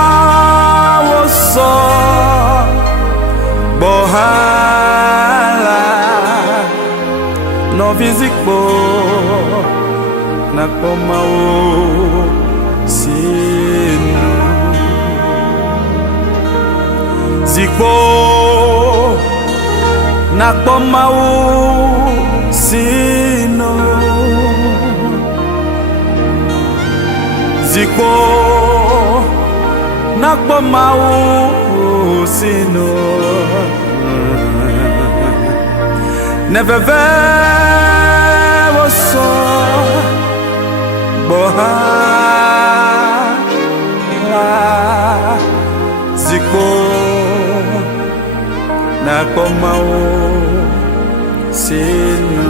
Nekakawoso bohala no fizikpo nakpomao sinu zikpo nakpomao sinu zikpo nakpomao sinu neveve woso bohala zikpo nakpomao sinu